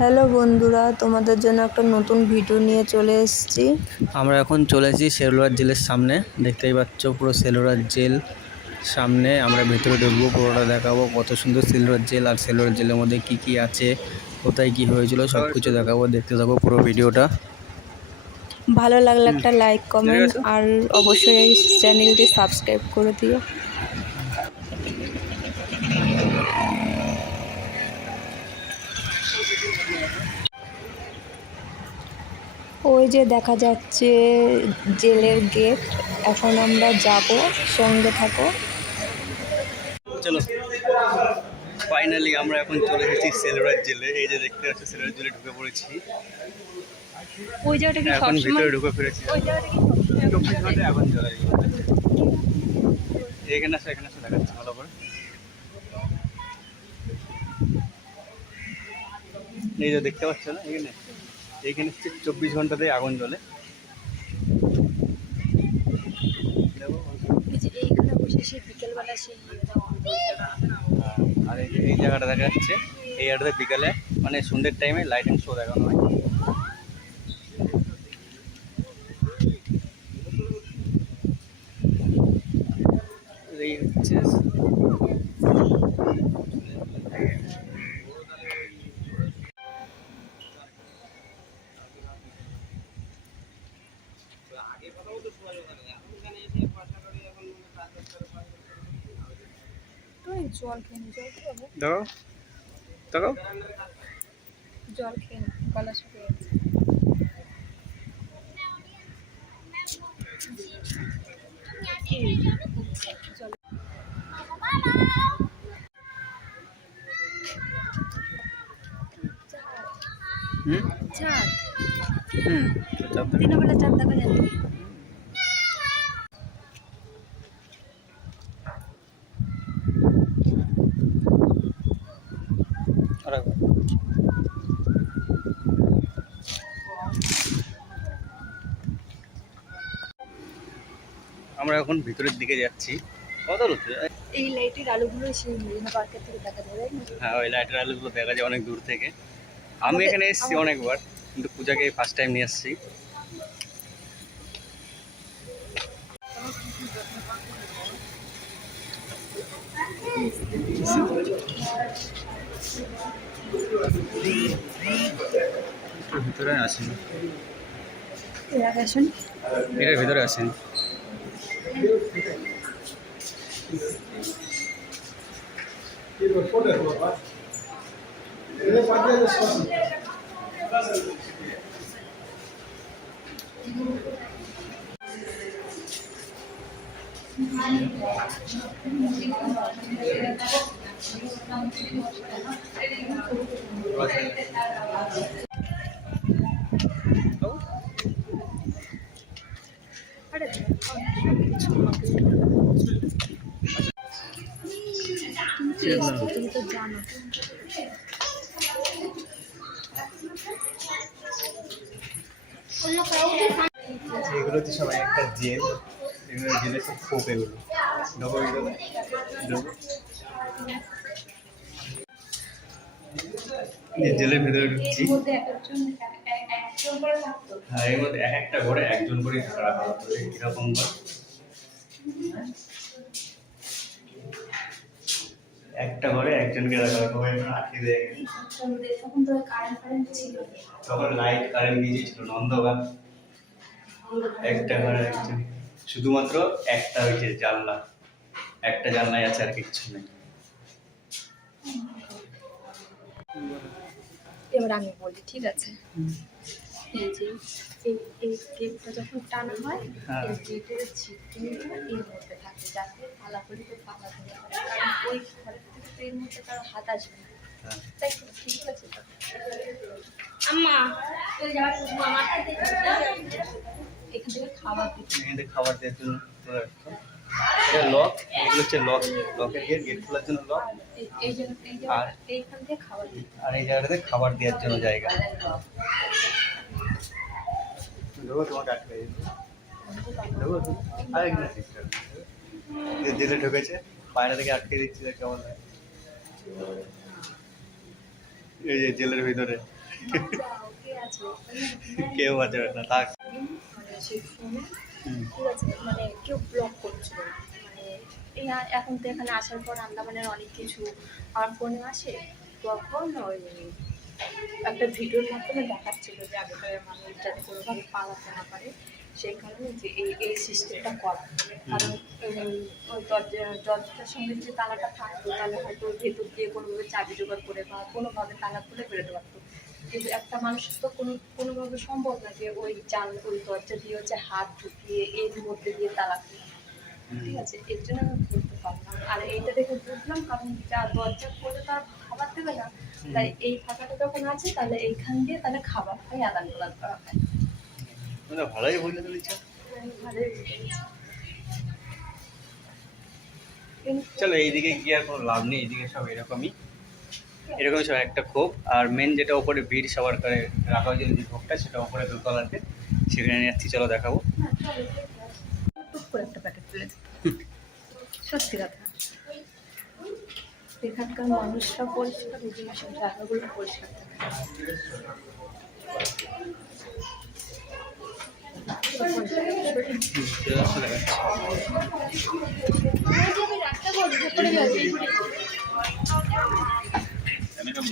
Hello বন্ধুরা, তোমাদের জন্য একটা নতুন ভিডিও নিয়ে চলে এসেছি। আমরা এখন চলেছি সেলুলার জেলের সামনে। দেখতেই পাচ্ছ পুরো সেলুলার জেল সামনে। আমরা ভেতরে ঢুকবো, পুরোটা দেখাবো কত সুন্দর সেলুলার জেল আর সেলুলার জেলের মধ্যে কি কি আছে, কোথায় কি হয়েছিল সব কিছু দেখাবো। দেখতে থাকো পুরো ভিডিওটা। ভালো লাগলে একটা লাইক, কমেন্ট আর অবশ্যই এই চ্যানেলটি সাবস্ক্রাইব করে দিও। ওই যে দেখা যাচ্ছে জেলের গেট। এখন আমরা যাব, সঙ্গে থাকো। চলো, ফাইনালি আমরা এখন চলে এসেছি সেলুলার জেলে। এই যে দেখতে পাচ্ছ সেলুলার জেলে ঢুকে পড়েছি। ওই জায়গাটা কি এখন ভিতরে ঢুকে ফিরেছি। ওই জায়গাটা কি 24 ঘন্টা এখন চলে এখানে আসে দেখাচ্ছি ভালো করে। এই যে দেখতে পাচ্ছ না, এইখানে হচ্ছে 24 ঘন্টাতেই আগুন জ্বলে। এইখানে বসে সেই বিকেলবেলা সেই আর এই জায়গাটা দেখা যাচ্ছে, এই জায়গাটাতে বিকালে মানে সন্ধ্যের টাইমে লাইটিং শো দেখানো হয়। এই হচ্ছে জল খেয়ে দেখো দেখো জল খেয়ে গলা শুকিয়ে গেছে। চাঁদ দিনের বেলা চাঁদ দেখা যায়। আমরা এখন ভিতরের দিকে যাচ্ছি। কত হচ্ছে এই লাইটের আলোগুলো সেই মেরিনা পার্কের থেকে দেখা যায়। হ্যাঁ, ওই লাইটের আলোগুলো দেখা যায় অনেক দূর থেকে। আমি এখানে এসেছি অনেকবার, কিন্তু পূজাকে ফার্স্ট টাইম নিয়ে এসেছি। ভিতরে আসেনি, এটার ভিতরে আসেনি। তুমি তো জানো। এগুলো হচ্ছে সবাই একটা জেল, এগুলো জেলের সব খোপ। এগুলো জেলের ভিতরে ঢুকছি। হ্যাঁ, এর মধ্যে এক একটা ঘরে একজন করে রাখা হতো। কিরকম ঘর, একটা ঘরে একজনকে রাখা হতো, আটকে দেয়। তখন লাইট কারেন্ট গিয়েছিল নন্দগান। একটা ঘরে একজন, শুধুমাত্র একটা হয়েছে জানলা, একটা জানলাই আছে, আর কিচ্ছু নেই। এবার আমি বলি, ঠিক আছে? এই যে এই গেটটা যখন টানা হয়, এই গেটের ছিটকিনিটা এর মধ্যে থাকে, যাতে পালাগুলিতে পালা ধরে হয়। কারণ ওই ঘরের থেকে তো এর মধ্যে কারো হাত আসবে না, তাই তো? ঠিক আছে তো আম্মা? এখান থেকে খাবার দিচ্ছে, এখান থেকে খাবার দেওয়ার জন্য এটা লক। এগুলো হচ্ছে লক, লকের গেট, গেট খোলার জন্য লক। এই জন্য আর এইখান থেকে খাবার দিচ্ছে, আর এই জায়গাটাতে খাবার দেওয়ার জন্য জায়গা। তোমাকে আটকে জেলে ঢুকেছে, বাইরে থেকে আটকে দিচ্ছি, কেমন? এই যে জেলের ভিতরে যাও, কে আছো? কেউ আছে না থাক। মানে সেই ফোনে হুম। ঠিক আছে, মানে কেউ ব্লক করছিল না। মানে এখন তো এখানে আসার পর আন্দামানের অনেক কিছু আমার ফোনে আসে। তখন ওই একটা ভিডিওর মাধ্যমে দেখাচ্ছিল যে আগেকার মানুষ যাতে কোনোভাবে পালাতে না পারে, সেই কারণে যে এই সিস্টেমটা করা। কারণ ওই দরজাটার সঙ্গে যদি তালাটা থাকতো তাহলে হয়তো ভেতর দিয়ে কোনোভাবে চাবি জোগাড় করে বা কোনোভাবে তালা খুলে বেরোতে পারতো। কিন্তু একটা মানুষের তো কোনোভাবে সম্ভব না যে ওই দরজা দিয়ে হচ্ছে হাত ঢুকিয়ে এর মধ্যে দিয়ে তালা খুলে। ঠিক আছে, এর জন্য আমি বলতে পারলাম। আর এইটা দেখে বুঝলাম, কারণ যা দরজা খুলে তার খাবার দেবে না, তাই এই ফাঁকাটা যখন আছে তাহলে এইখান দিয়ে তাহলে খাবারটাই আদান প্রদান করা হয়। মানে ভালোই বলে দিয়েছে। ভালোই বুঝেছি। কিন্তু চলো এইদিকে গিয়ে আর কোনো লাভ নেই, এইদিকে সব এরকমই সব একটা খোপ। আর মেন যেটা ওপরে বীর সবার করে রাখা হয়েছে যে খোপটা, সেটা ওপরে দোতলাতে, সেখানে নিয়ে যাচ্ছি, চলো দেখাবো। না, চলো, টুক করে একটা প্যাকেট তুলে দিত। সত্যি কথা, এখানকার মানুষরা পরিষ্কার, এই জিনিসের জায়গাগুলো পরিষ্কার থাকে।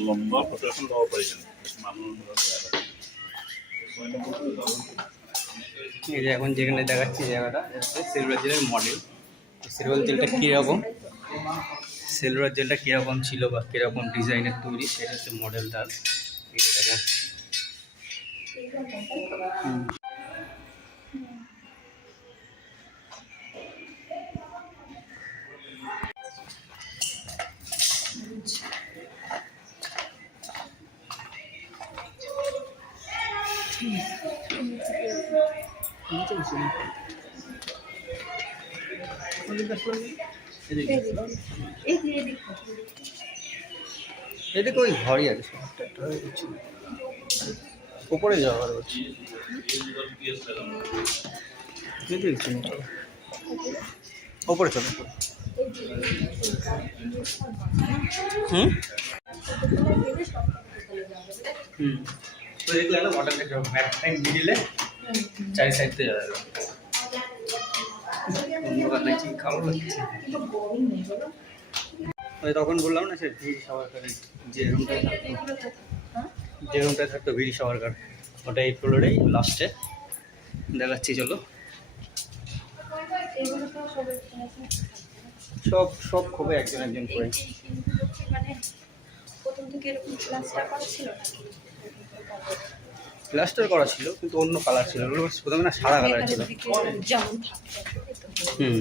লম্বা ফটো এখন ল'ব পাৰিছিল এই যে এখন যেখানে দেখাচ্ছি জায়গাটা, সিলভার জেলের মডেল। সিলভার জেলটা কীরকম, সিলভার জেলটা কীরকম ছিল বা কীরকম ডিজাইনের তৈরি, সেটা হচ্ছে মডেলটা। এই যে দেখা এদিকে ওই ঘরই আছে, উপরে যাওয়া আর হচ্ছে ওপরে চলো উপরে। হুম হুম, তো দেখলে না মডেলটা ব্যাক সাইড মিডিলে চারি সাইড থেকে যাবে। কালো লাগছে। ওই তখন বললাম না সে ভিড় সরকারের যে রুমটায় থাকতো, যে রুমটায় থাকতো ভিড় সরকার, ওটা এই ফ্লোরেই লাস্টে দেখাচ্ছি, চলো। সব সব খুবই একজন একজন করে। মানে প্রথম থেকে এরকম প্লাস্টার করা ছিল নাকি? প্লাস্টার করা ছিল কিন্তু অন্য কালার ছিল, ওগুলো প্রথমে না সাদা কালার ছিল। যেমন থাকতো। হুম,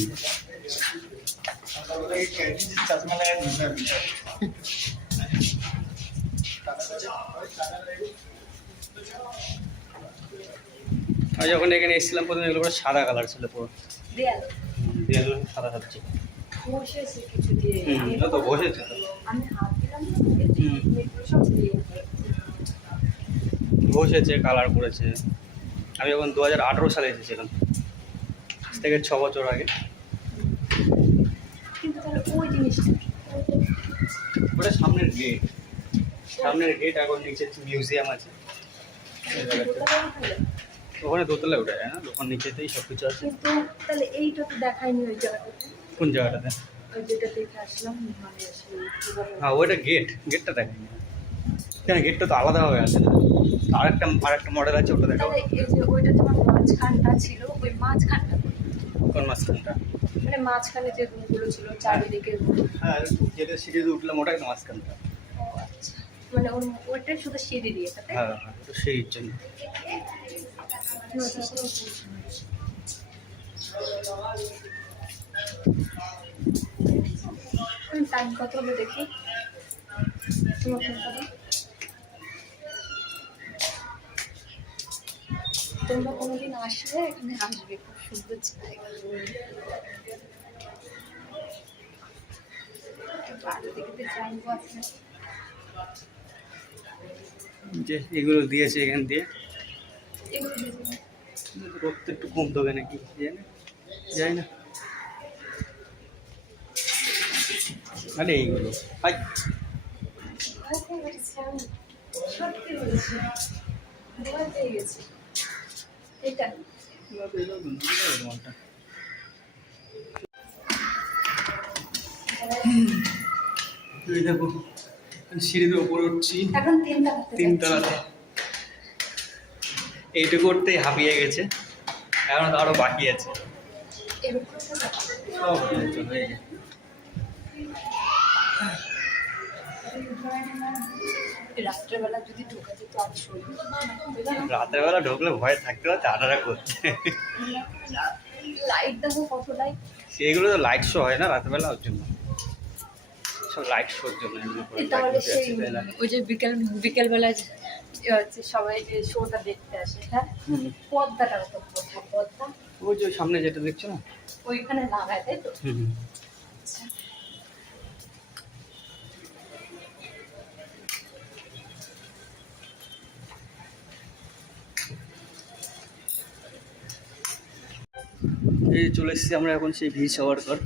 আমি যখন এখানে এসেছিলাম প্রথমে এগুলো পুরো সাদা কালার ছিল, পুরো দেয়াল দেয়ালগুলো সাদা সাদা ছিল। বসেছে কিছু দিয়ে। হুম, তো বসেছে তো। আমি হাত দিলাম না, হুম, এগুলো সব দিয়ে বসেছে, কালার করেছে। আমি যখন 2018 সালে এসেছিলাম, আজ থেকে 6 বছর আগে। কিন্তু তাহলে ওই জিনিসটা ওটা সামনের গেট, সামনের গেট। এখন নিচে মিউজিয়াম আছে, ওখানে দোতলায় উঠে যায় না, ওখানে নিচেতেই সব কিছু আছে। কিন্তু তাহলে এইটা তো দেখায়নি ওই জায়গাটাতে, কোন জায়গাটাতে? ওই যেটা দেখে আসলাম মানে সেই কিভাবে- হ্যাঁ, ওইটা গেট, গেটটা দেখায়নি। কেন, গেটটা তো আলাদাভাবে আছে না, আরেকটা মডেল আছে, ওটা দেখাবো। তাহলে এই যে ওইটা তোমার মাঝখানটা ছিল, ওই মাঝখানটা কোন মাঝখানটা? মানে মাঝখানে যে রুমগুলো ছিল চারিদিকে room। হ্যাঁ, যেটা সিঁড়িতে উঠলাম ওটাই তো মাঝখানটা। ও আচ্ছা, মানে ওইটাই শুধু সিঁড়ি দিয়ে, তাতে হ্যাঁ হ্যাঁ, তো সিঁড়ির জন্য। টাইম কত হলো দেখি, তোমার ফোনটা দাও। তোমরা কোনোদিন আসলে এখানে আসবে, খুব সুন্দর জায়গা। চারিদিকে জানবো আছে। যে এগুলো দিয়েছে এখান দিয়ে, এগুলো দিয়ে দিবো। রক্ত একটু কম দেবে নাকি জানি, যাই না। আরে এইগুলো সত্যি বলছি, ভয় পেয়ে গেছি। এটা এই দেখো সিঁড়িতে উপরে উঠছি, এখন তিনতলাতে তিনতলাতে। এইটুকু করতেই হাঁপিয়ে গেছে, এখন তো আরো বাকি আছে। এরকম সব হয়ে গেছে। রাত্রেবেলা যদি ঢোকা যেত আর শরীর রাতের বেলা ঢুকলে ভয় থাকতে পারছে, আটারা করছে। লাইট দেখো কত লাইট। সেগুলো তো লাইট শো হয় না রাতের বেলা, ওর জন্য সব লাইট শোর জন্য এগুলো করে তাহলে light সেই দিতে হয় না। ওই যে বিকেলবেলা হচ্ছে সবাই যে শোটা দেখতে আসে, হ্যাঁ পদ্মাটা কত কোথায় পদ্মা ওই যে সামনে যেটা দেখছো না, ওইখানে লাগায় তাই তো। আচ্ছা। এই চলে এসেছি আমরা এখন সেই বীর সাভারকর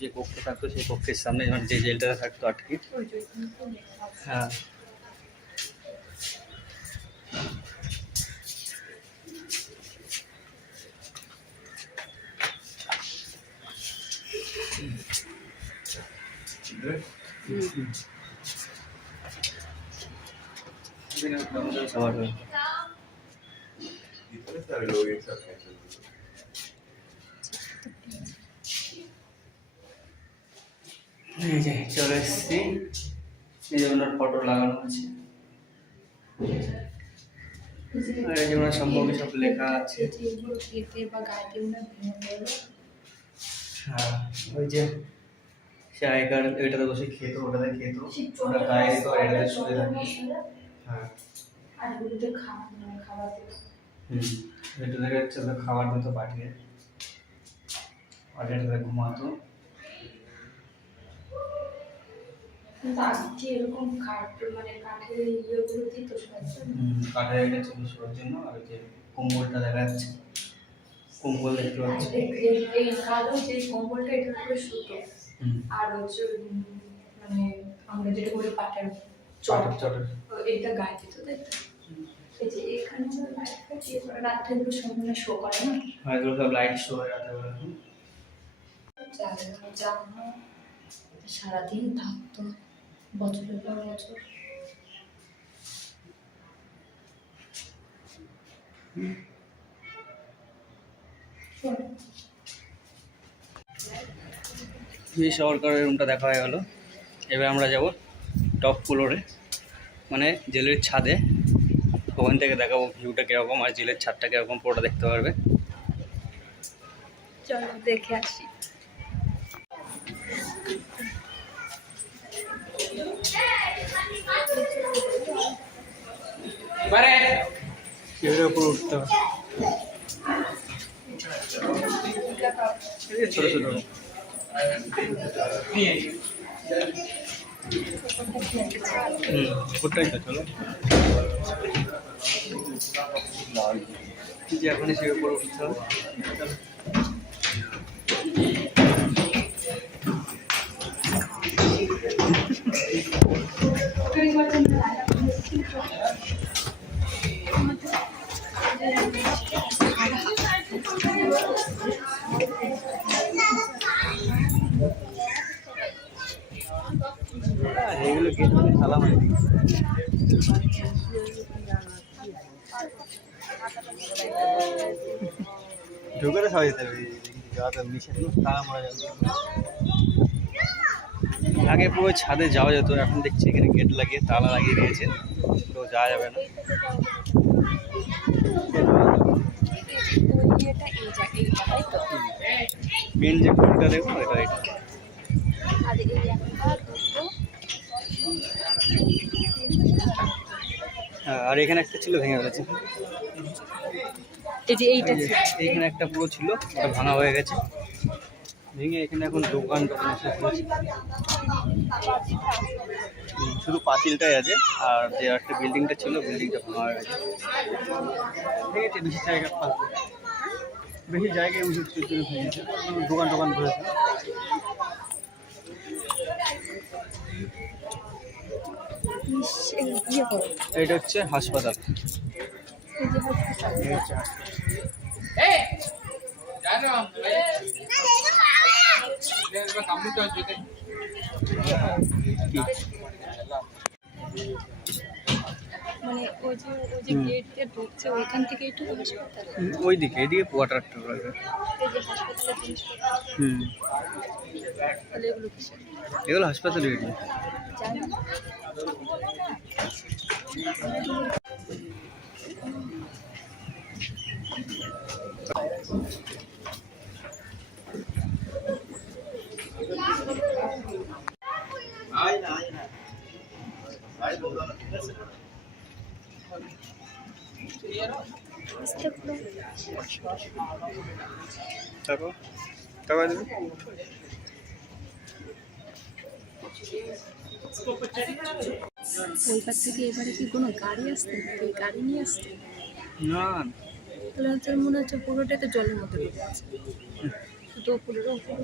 যে কক্ষে থাকতো সেই কক্ষের সামনে, মানে যে জেলটা থাকতো আটকে। ওই যে ওইখানে তো লেখা আছে। হ্যাঁ সাভারকর। এই যে চলে এসেছি, এই যে ওনার ফটো লাগানো আছে, আর এই যে ওনার সম্পর্কে সব লেখা আছে। যে এগুলো এতে বা গাইতে ওনার ভেঙে গেল। হ্যাঁ ওই যে সে আগেকার ওইটাতে বসে খেত, ওটাতে খেত, ওটা গায়ে দিত আর এটাতে শুয়ে থাকতো। হ্যাঁ আর এগুলোতে খাবার দিত। এটা দেখা যাচ্ছে ওদের খাবার দিত পাঠিয়ে, আর এটাতে ঘুমাতো। কিন্তু আজকে এরকম মানে কাঠের ইয়েগুলো দিত সবাই। কাঠের এটা ছিল শোয়ার জন্য, আর ওই যে কম্বলটা দেখা যাচ্ছে, কম্বল দেখতে পাচ্ছি। এই কালো যে কম্বলটা এটার উপরে শুতো, আর হচ্ছে মানে আমরা যেটা বলি পাটের চটের এইটা গায়ে দিত তাই তো। এই যে এখানে লাইট কাটিয়ে রাত্রে এগুলো সম্পূর্ণ শো করে না। হ্যাঁ এগুলো সব লাইট শো হয় রাতের বেলা। জানো সারাদিন থাকতো বছরের পর বছর। এই সরকারের রুমটা দেখা হয়ে গেল, এবার আমরা যাব টপ ফ্লোরে, মানে জেলের ছাদে। ওখান থেকে দেখাবো ভিউটা কীরকম আর জেলের ছাদটা কীরকম, পুরোটা দেখতে পারবে। চলো দেখে আসি। এর উপর উঠতে হবে, ছোট ছোট। ওটাই তো চলো, যে এখনই সে উপর উঠতে হবে। এগুলো গেট থেকে তালা মারি ঢুকে তো সবাই যেতে হবে, যাওয়াটা নিষেধ, তালা মারা যাবে। আগে পুরো ছাদে যাওয়া যেত, এখন দেখছি এখানে গেট লাগিয়ে তালা লাগিয়ে দিয়েছে, তো যাওয়া যাবে না। মেন যে ফুলটা দেখো এটা এটা। হ্যাঁ আর এখানে একটা ছিল, ভেঙে গেছে। এই যে এইটা এইখানে একটা পুরো ছিল, ওটা ভাঙা হয়ে গেছে, ভেঙে এখানে এখন দোকান এসে পড়েছে। শুধু পাঁচিলটাই আছে, আর যে একটা বিল্ডিংটা ছিল বিল্ডিংটা ভাঙা হয়ে গেছে। ঠিক আছে, বেশি জায়গা ফালতু, বেশি জায়গায় ভেঙেছে, দোকান ধরেছে। ইয়ে করো, এটা হচ্ছে হাসপাতাল। এই যে হাসপাতাল। এই হচ্ছে হাসপাতাল। কি? মানে ওই যে গেট দিয়ে ঢুকছে ওইখান থেকে একটু হাসপাতাল। ওই দিকে, এদিকে কোয়ার্টারটা রয়েছে। এই যে হাসপাতালের জিনিসপত্র, হুম, তাহলে এগুলো কিসের? এগুলো হাসপাতালের এরিয়া। জানি না। আস্তে করে। তারপর তারপর দেবে। ওই পার থেকে এবারে কি কোনো গাড়ি আসছে, এই গাড়ি নিয়ে আসছে? না, তাহলে হচ্ছে মনে হচ্ছে পুরোটাই তো জলের মধ্যে ডুবে আছে, শুধু উপরের উপরে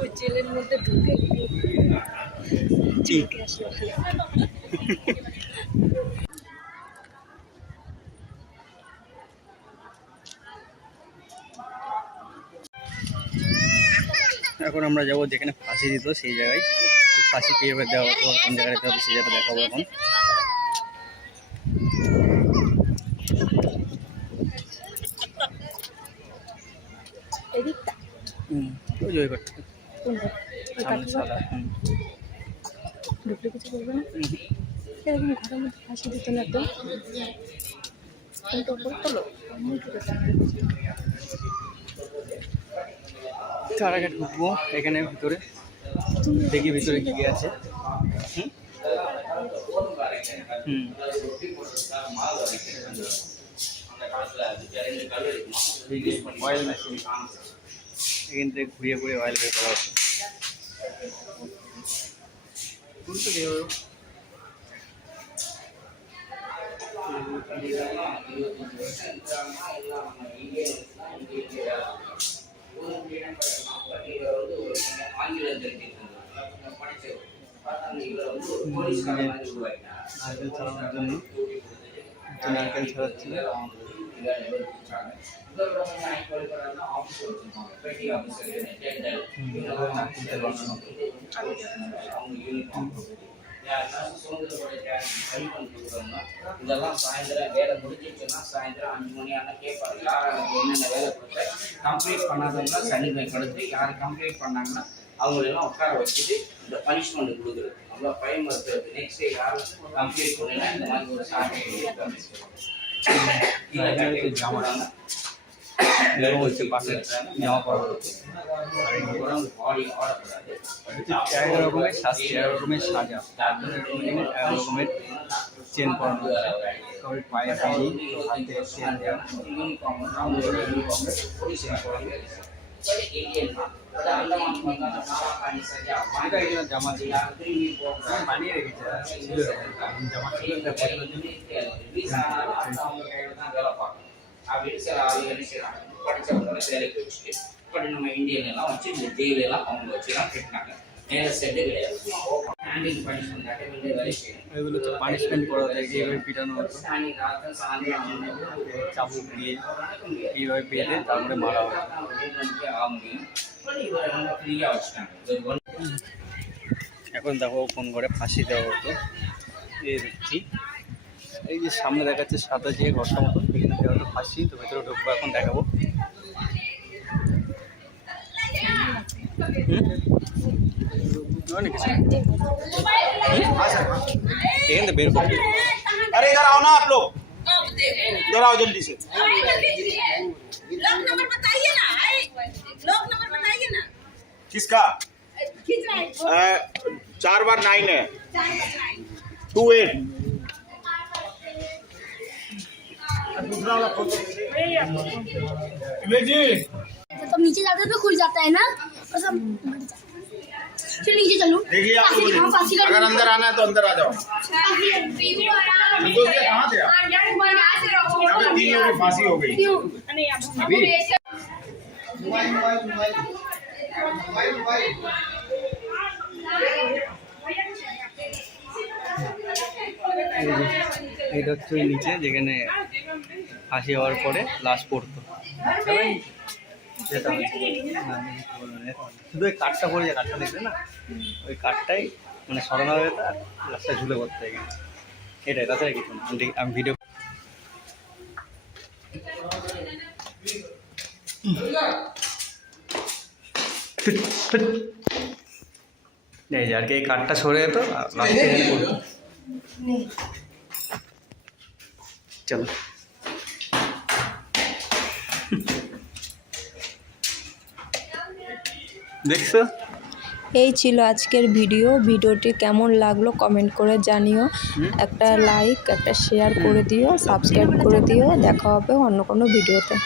ওই জেলের মধ্যে ঢুকে ঠিক। এখন আমরা যাবো যেখানে ফাঁসি দিত সেই জায়গায়। তো ফাঁসি কীভাবে দেওয়া হতো, কোন জায়গায় দিতে হবে সেই জায়গাটা দেখাবো এখন। এদিকটা ওই যে ওই ঘরটা কোনটা? ওই সামনে কাঠি সাদা। ঘরটা? ঢুকলে কিছু বলবে না? এরকম ঘরের মধ্যে ফাঁসি দিত না তো, কিন্তু ওপর তোলো আমি ঢুকে থাকি। তার আগে ঢুকবো এখানে ভিতরে, দেখি ভিতরে কি কি আছে। হুম, অয়েল মেশিন, এখান থেকে ঘুরিয়ে ঘুরিয়ে অয়েল বের করা হচ্ছে। নারকেল ছাড়ানোর জন্য নারকেল ছাড়াচ্ছিল। இதெல்லாம் சாயந்தரம் வேலை முடிஞ்சிச்சுன்னா சாயந்தரம் 5 மணி ஆனா கேட்பாரு யார் என்னென்ன வேலை கொடுத்த கம்ப்ளீட் பண்ணாதவங்க சனிக்கிழமை படுத்து யார் கம்ப்ளீட் பண்ணாங்கன்னா அவங்களெல்லாம் உட்கார வச்சுட்டு இந்த பனிஷ்மெண்ட் கொடுக்குறது நம்மள பயமுறுத்துறது. நெக்ஸ்ட் டே யார் கம்ப்ளீட் பண்ணா இந்த மாதிரி ஒரு சாட்டை ஜாமான் হচ্ছে পাশে জামা পরা হচ্ছে। பாடி ஆடக்கூடாது 11 রকমের শাস্তি, 11 রকমের সাজা, 11 রকমের চেন পরানো হচ্ছে। তবে পায়ে হাঁড়ি, হাতে চেন দেওয়া। এটা একজন জামা ছিল, বানিয়ে রেখেছে জামা ছিল அப்படின்னு சில ஆளுகள் செய்யறாங்க. படிச்சவங்களை வேலைக்கு வச்சுட்டு பட் நம்ம இந்தியன் எல்லாம் வச்சு இந்த ஜெயில எல்லாம் அவங்க வச்சு தான் கட்டினாங்க. நேர செட்டு கிடையாது, ஹேண்டில் பனிஷ்மெண்ட் வேண்டிய வேலை செய்யணும். এগুলো হচ্ছে পানিশমেন্ট করা হতো, এইভাবে পিটানো হতো, ஸ்டாண்டிங் ராத்தம் சாயந்தரம் চাবুক দিয়ে এইভাবে পেটে তারপরে মারা হতো। ஆக முடியும். இவரை வந்து ஃப்ரீயா வச்சுட்டாங்க. এখন দেখো কোন ঘরে ফাঁসি দেওয়া হতো। এই দেখছি, এই যে সামনে দেখাচ্ছে সাদা যে ঘরটা মতো, এখানে দেওয়া হতো ফাঁসি। তো ভেতরে ঢুকবো, এখন দেখাবো। এখান থেকে বের করবো। अरे इधर आओ ना आप लोग, इधर आओ जल्दी से। लॉक नंबर बताइए ना, लॉक नंबर बताइए ना। किसका? खींच रहा है 4 बार 9 है, 4 28। तो नीचे जाते तो खुल जाता है ना, और सब फिर नीचे चलो। देख लिया आप लोगों हाँ, फांसी ने? कर अगर अंदर आना है तो अंदर आ जाओ। संतोष भैया कहाँ थे आप? अभी 3 लोगों की फांसी हो गई क्यों? अभी। এইটা হচ্ছে ওই নিচে যেখানে ফাঁসি হওয়ার পরে লাশ পড়তো। সবাই যেতাম না, শুধু ওই কাঠটা পড়ে যায়, কাঠটা দেখবে না, ওই কাঠটাই মানে সরানো হয়ে যেত আর লাশটা ঝুলে পড়তো এখানে। এটাই, তাছাড়া কিছু না। আমি ভিডিও এই যে আর কি, এই কাঠটা সরে যেত আর লাশটা এখানে পড়তো। চলো দেখছো? এই ছিল আজকের ভিডিওটি কেমন লাগলো কমেন্ট করে জানিও, একটা লাইক একটা শেয়ার করে দিও, সাবস্ক্রাইব করে দিও। দেখা হবে অন্য কোনো ভিডিওতে।